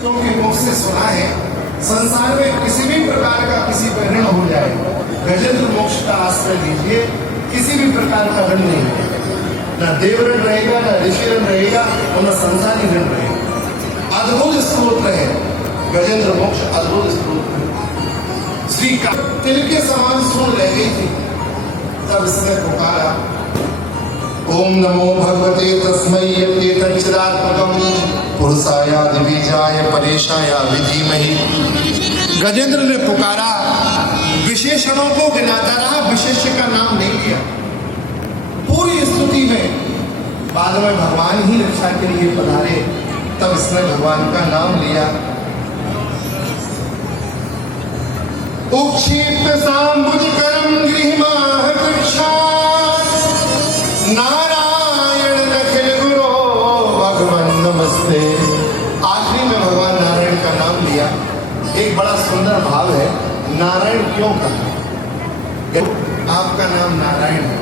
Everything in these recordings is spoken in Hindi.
क्योंकि मुझसे सुना है संसार में किसी भी प्रकार का किसी पर ऋण हो जाए, गजेंद्र मोक्ष का आश्रय लीजिए, किसी भी प्रकार का ऋण नहीं रहेगा, न देव ऋण रहेगा, न ऋषि ऋण रहेगा और न संसारी ऋण रहेगा। अद्भुत स्त्रोत है गजेंद्र मोक्ष, अद्भुत स्त्रोत है। श्री का तिल के समान सुन रह गई थी, तब इसने पुकारा ओम नमो भगवते तस्मै यतेतच्चिदात्मकं पुरुषायादिबीजाय परेशाय विधीमहि। गजेंद्र ने पुकारा, विशेषणों को गिनाता रहा, विशेष्य का नाम नहीं लिया। पूरी स्तुति में बाद में भगवान ही रक्षा के लिए पधारे, तब इसने भगवान का नाम लिया। उक्षिप्त सांबुजकरं गृहीमाह कृक्षा नारायण नखिल गुरो भगवान नमस्ते। आखिरी में भगवान नारायण का नाम लिया। एक बड़ा सुंदर भाव है, नारायण क्यों कहा? आपका नाम नारायण है।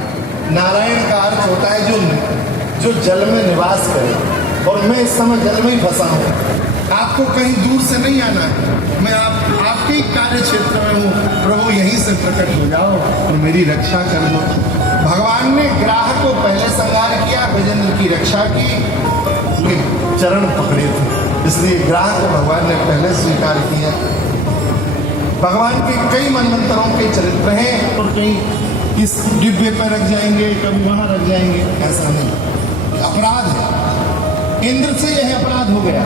नारायण का अर्थ होता है जो जल में निवास करे, और मैं इस समय जल में ही फंसा हूँ। आपको कहीं दूर से नहीं आना है, मैं आपके ही कार्य क्षेत्र में हूँ। प्रभु यहीं से प्रकट हो जाओ और मेरी रक्षा कर दो। भगवान ने ग्राह को पहले संहार किया, गजेंद्र की रक्षा की, चरण पकड़े थे, इसलिए ग्राह को भगवान ने पहले स्वीकार किया। भगवान के कई मनमंत्रों के चरित्र हैं, और कहीं इस डिब्बे पर रख जाएंगे, कभी वहां रख जाएंगे, ऐसा नहीं। अपराध है, इंद्र से यह अपराध हो गया।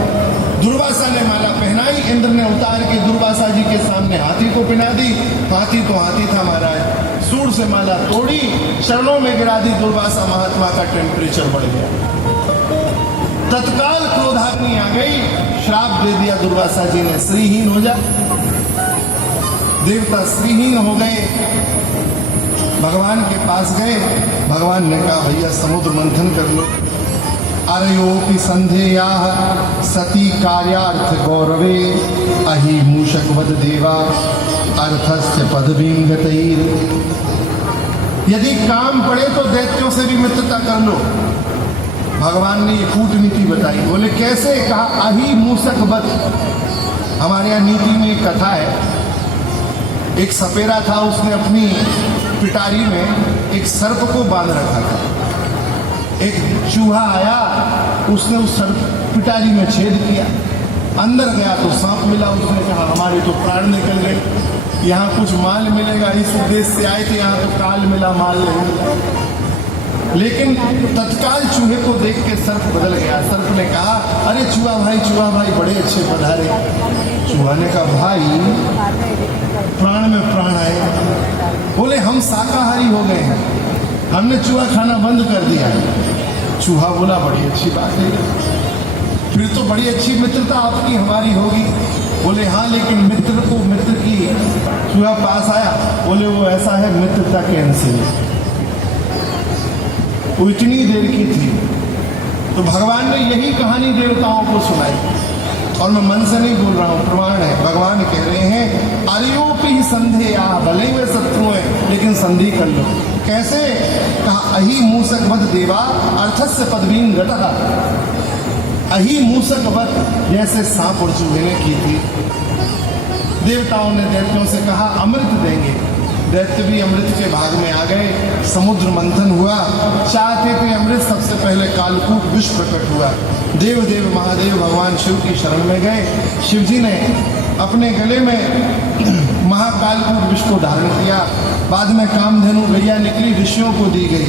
दुर्वासा ने माला पहनाई, इंद्र ने उतार के दुर्वासा जी के सामने हाथी को पहना दी। हाथी तो हाथी था महाराज, सूर से माला तोड़ी, चरणों में गिरा दी। दुर्वासा महात्मा का टेम्परेचर बढ़ गया, तत्काल क्रोधाग्नि आ गई, श्राप दे दिया दुर्वासा जी ने, श्रीहीन हो जा। देवता श्रीहीन हो गए, भगवान के पास गए। भगवान ने कहा भैया समुद्र मंथन कर लो। अरयोपि संधेया सती कार्यार्थ गौरवे अहि मूषकवद देवा अर्थस्य पदवीं गतैर। यदि काम पड़े तो दैत्यों से भी मित्रता कर लो। भगवान ने ये कूटनीति बताई। बोले कैसे? कहा अहि मूषकवद। हमारे यहाँ नीति में एक कथा है, एक सपेरा था, उसने अपनी पिटारी में एक सर्प को बांध रखा था। एक चूहा आया, उसने उस सर्प पिटारी में छेद किया, अंदर गया तो सांप मिला। उसने कहा हमारे तो प्राण निकल गए, यहाँ कुछ माल मिलेगा, इस उद्देश्य से आए थे, यहाँ तो काल मिला, माल नहीं मिला। लेकिन तत्काल चूहे को देख के सर्प बदल गया। सर्प ने कहा अरे चूहा भाई बड़े अच्छे पधारे। चूहा ने कहा भाई प्राण में प्राण आए। बोले हम शाकाहारी हो गए हैं, हमने चूहा खाना बंद कर दिया। चूहा बोला बड़ी अच्छी बात है, फिर तो बड़ी अच्छी मित्रता आपकी हमारी होगी। बोले हाँ, लेकिन मित्र को मित्र की। चूहा पास आया, बोले वो ऐसा है मित्रता कैंसिल। वो इतनी देर की थी। तो भगवान ने यही कहानी देवताओं को सुनाई, और मैं मन से नहीं बोल रहा हूँ, प्रमाण है। भगवान कह रहे हैं अरयोपि संधेया, भले ही वे शत्रु हैं लेकिन संधि कर लो। कैसे? कहा अहि मूषकवद देवा अर्थस्य पदवीं गतः। अहि मूषकवद, जैसे सांप और चूहे ने की थी। देवताओं ने दैत्यों से कहा अमृत देंगे, दैत्य भी अमृत के भाग में आ गए। समुद्र मंथन हुआ, चाहते थे अमृत, सबसे पहले कालकूट विष प्रकट हुआ। देव महादेव भगवान शिव की शरण में गए। शिव जी ने अपने गले में महाकालकूट विष को धारण किया। बाद में कामधेनु गैया निकली, ऋषियों को दी गई।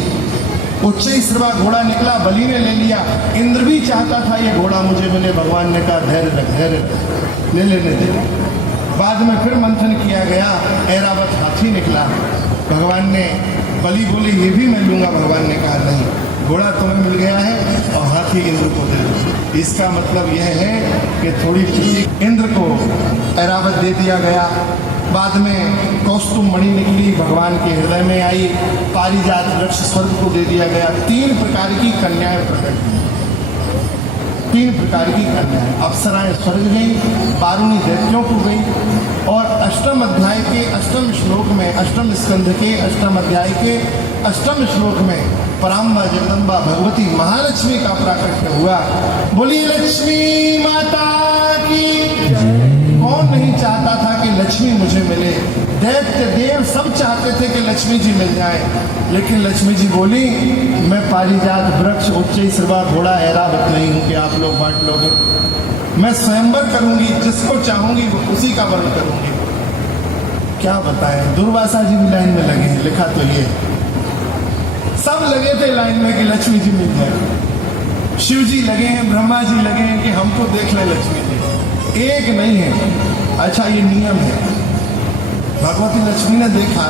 उच्चैःश्रवा घोड़ा निकला, बलि ने ले लिया। इंद्र भी चाहता था ये घोड़ा मुझे मिले, भगवान ने कहा धैर्य रख, ले लेने दे। बाद में फिर मंथन किया गया, ऐरावत हाथी निकला। भगवान ने, बलि बोले ये भी मैं लूंगा, भगवान ने कहा नहीं, घोड़ा तुम्हें मिल गया है और हाथी इंद्र को दे दो। इसका मतलब यह है कि थोड़ी प्रीति इंद्र को ऐरावत दे दिया गया। बाद में कौस्तुभ मणि निकली, भगवान के हृदय में आई। पारिजात वृक्ष स्वर्ग को दे दिया गया। 3 प्रकार की कन्याएं प्रकट हुई, 3 प्रकार की कन्याएं। अप्सराएं स्वर्ग गई, बारूणी दैत्यों को गई। और अष्टम अध्याय के अष्टम श्लोक में, अष्टम स्कंध के अष्टम अध्याय के अष्टम श्लोक में पराम्बा जगदम्बा भगवती महालक्ष्मी का प्राकट्य हुआ। बोलिए लक्ष्मी माता की लक्ष्मी मुझे मिले। दैत्य देव सब चाहते थे कि लक्ष्मी जी मिल जाए, लेकिन लक्ष्मी जी बोली, मैं पारिजात वृक्ष उच्च श्रवा घोड़ा ऐरावत नहीं हूं कि आप लोग बांट लोगे। मैं स्वयंवर करूंगी, जिसको चाहूंगी उसी का वर्ण करूंगी। क्या बताएं, दुर्वासा जी भी लाइन में लगे हैं, लिखा तो ये सब लगे थे लाइन में कि लक्ष्मी जी मिल जाए। शिव जी लगे हैं, ब्रह्मा जी लगे हैं कि हमको देख ले लक्ष्मी जी। एक नहीं है। अच्छा, ये नियम है। भगवती लक्ष्मी ने देखा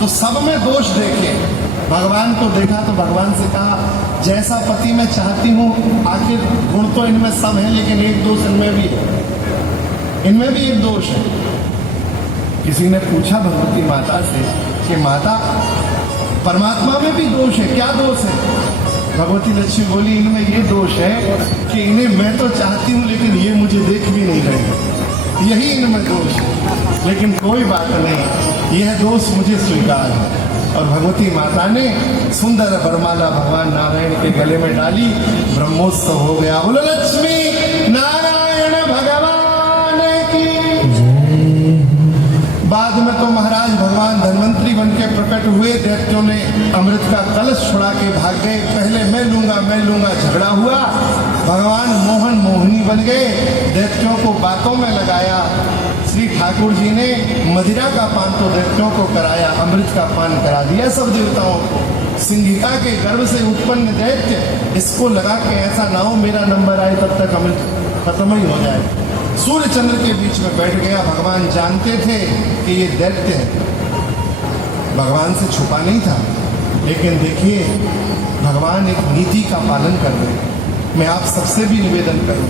तो सब में दोष देखे। भगवान को देखा तो भगवान से कहा, जैसा पति मैं चाहती हूं, आखिर गुण तो इनमें सब है, लेकिन एक दोष इनमें भी है, इनमें भी एक दोष है। किसी ने पूछा भगवती माता से कि माता, परमात्मा में भी दोष है, क्या दोष है? भगवती लक्ष्मी बोली, इनमें ये दोष है कि इन्हें मैं तो चाहती हूं, लेकिन ये मुझे देख भी नहीं रहे, यही इनमें दोष है। लेकिन कोई बात नहीं, यह दोष मुझे स्वीकार है। और भगवती माता ने सुंदर वरमाला भगवान नारायण के गले में डाली, ब्रह्मोत्सव हो गया। बोलो लक्ष्मी नारायण भगवान की। बाद में तो महाराज भगवान धन्वंतरी बन के प्रकट हुए। दैत्यों ने अमृत का कलश छुड़ा के भाग गए। पहले मैं लूंगा झगड़ा हुआ। भगवान मोहन मोहिनी बन गए, दैत्यों को बातों में लगाया। श्री ठाकुर जी ने मदिरा का पान तो दैत्यों को कराया, अमृत का पान करा दिया सब देवताओं को। सिंहिका के गर्भ से उत्पन्न दैत्य, इसको लगा के ऐसा ना हो मेरा नंबर आए तब तक अमृत खत्म ही हो जाए। सूर्य चंद्र के बीच में बैठ गया। भगवान जानते थे कि ये दैत्य है, भगवान से छुपा नहीं था। लेकिन देखिए, भगवान एक नीति का पालन कर रहे हैं। मैं आप सबसे भी निवेदन करूं,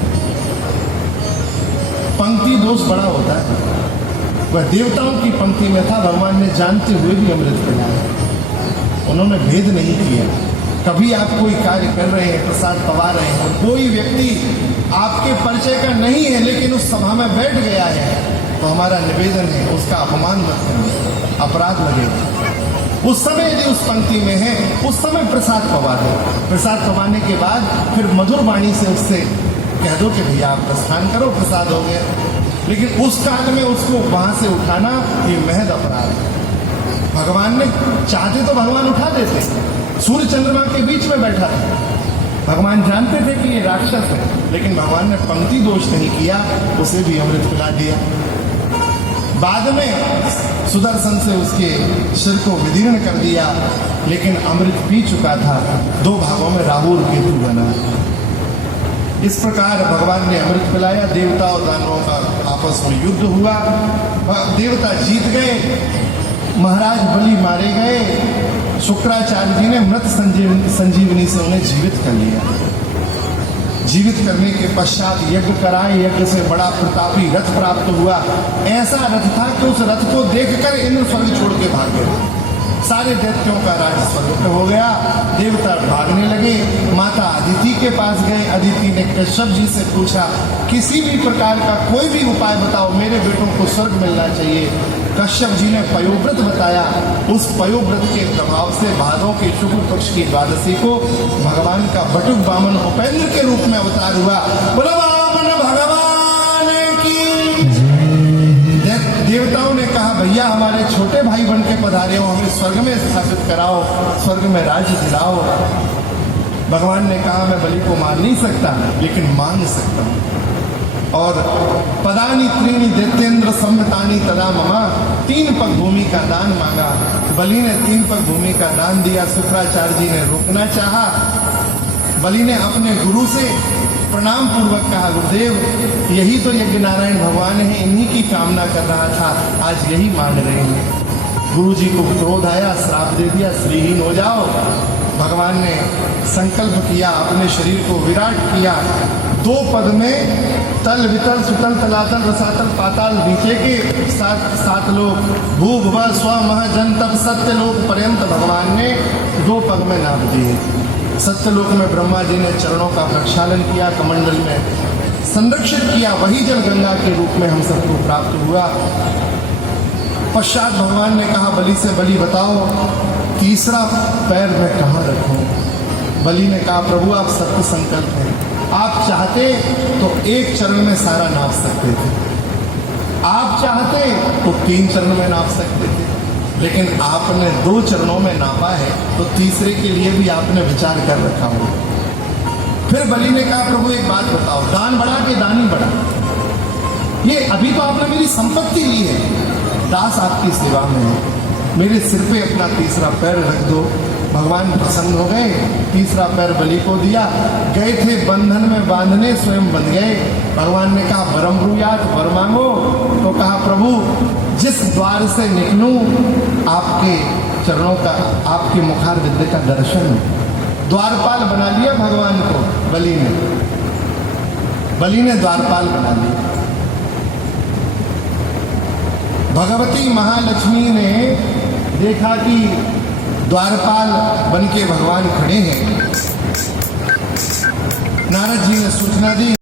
पंक्ति दोष बड़ा होता है। वह देवताओं की पंक्ति में था, भगवान ने जानते हुए भी अमृत पिलाया। उन्होंने भेद नहीं किया। कभी आप कोई कार्य कर रहे हैं, प्रसाद पवा रहे हैं, और कोई व्यक्ति आपके परिचय का नहीं है लेकिन उस सभा में बैठ गया है, तो हमारा निवेदन है उसका अपमान मत करिए, अपराध लगेगा। उस समय यदि उस पंक्ति में है, उस समय प्रसाद पवा दो। प्रसाद पवाने के बाद फिर मधुर वाणी से उससे कह दो कि भैया आप प्रस्थान करो, प्रसाद हो गया। लेकिन उस काल में उसको वहां से उठाना ये महज अपराध है। भगवान ने चाहते तो भगवान उठा देते। सूर्य चंद्रमा के बीच में बैठा था, भगवान जानते थे कि ये राक्षस है, लेकिन भगवान ने पंक्ति दोष नहीं किया, उसे भी अमृत पिला दिया। बाद में सुदर्शन से उसके सिर को विदीर्ण कर दिया, लेकिन अमृत पी चुका था। दो भागों में राहु और केतु बना। इस प्रकार भगवान ने अमृत पिलाया। देवता और दानवों का आपस में युद्ध हुआ। देवता जीत गए, महाराज बलि मारे गए। शुक्राचार्य जी ने मृत संजीवनी से उन्हें जीवित कर लिया। जीवित करने के पश्चात यज्ञ कराए। यज्ञ से बड़ा प्रतापी रथ प्राप्त हुआ। ऐसा रथ था कि उस रथ को देखकर इंद्र स्वर्ग छोड़ के भाग गए। सारे दैत्यों का राज स्वर्ग हो गया। देवता भागने लगे। माता अदिति के पास गए। अदिति ने कश्यप जी से पूछा, किसी भी प्रकार का कोई भी उपाय बताओ, मेरे बेटों को स्वर्ग मिलना चाहिए। कश्यप जी ने पयोव्रत बताया। उस पयोव्रत के प्रभाव से भादों के शुक्ल पक्ष की द्वादशी को भगवान का बटुक वामन उपेंद्र के रूप में अवतार हुआ। बोलो वामन भगवान की। देवताओं ने कहा, भैया हमारे छोटे भाई बन के पधारे हो, हमें स्वर्ग में स्थापित कराओ, स्वर्ग में राज्य दिलाओ। भगवान ने कहा, मैं बलि को मार नहीं सकता, लेकिन मांग सकता हूँ। और पदानी त्रीणी दैत्येंद्र सम्मतानी तदा ममा, 3 पग भूमि का दान मांगा। बलि ने 3 पग भूमि का दान दिया। शुक्राचार्य जी ने रोकना चाहा। बलि ने अपने गुरु से प्रणाम पूर्वक कहा, गुरुदेव यही तो यज्ञ नारायण भगवान है, इन्हीं की कामना कर रहा था, आज यही मांग रहे हैं। गुरु जी को क्रोध आया, श्राप दे दिया, श्रीहीन हो जाओ। भगवान ने संकल्प किया, अपने शरीर को विराट किया। 2 पद में तल वितल सुतल तलातल रसातल पाताल नीचे के 7 लोक, भू भुवा स्व मह जन तप सत्य लोक पर्यंत भगवान ने 2 पद में नाप दिए। सत्यलोक में ब्रह्मा जी ने चरणों का प्रक्षालन किया, कमंडल में संरक्षित किया। वही जल गंगा के रूप में हम सबको प्राप्त हुआ। पश्चात भगवान ने कहा बलि से, बलि बताओ तीसरा पैर मैं कहाँ रखूं? बलि ने कहा, प्रभु आप सत्य संकल्प हैं, आप चाहते तो एक चरण में सारा नाप सकते थे, आप चाहते तो 3 चरणों में नाप सकते थे, लेकिन आपने 2 चरणों में नापा है, तो तीसरे के लिए भी आपने विचार कर रखा होगा। फिर बलि ने कहा, प्रभु एक बात बताओ, दान बढ़ा के दानी बढ़ा? ये अभी तो आपने मेरी संपत्ति ली है, दास आपकी सेवा में है, मेरे सिर पे अपना तीसरा पैर रख दो। भगवान प्रसन्न हो गए, तीसरा पैर बलि को दिया। गए थे बंधन में बांधने, स्वयं बंध गए। भगवान ने कहा, वरम ब्रूयात, वर मांगो। तो कहा, प्रभु जिस द्वार से निकलूं आपके चरणों का, आपके मुखार विद्या का दर्शन। द्वारपाल बना लिया भगवान को बलि ने द्वारपाल बना लिया। भगवती महालक्ष्मी ने देखा कि द्वारपाल बनके भगवान खड़े हैं। नारद जी ने सूचना दी,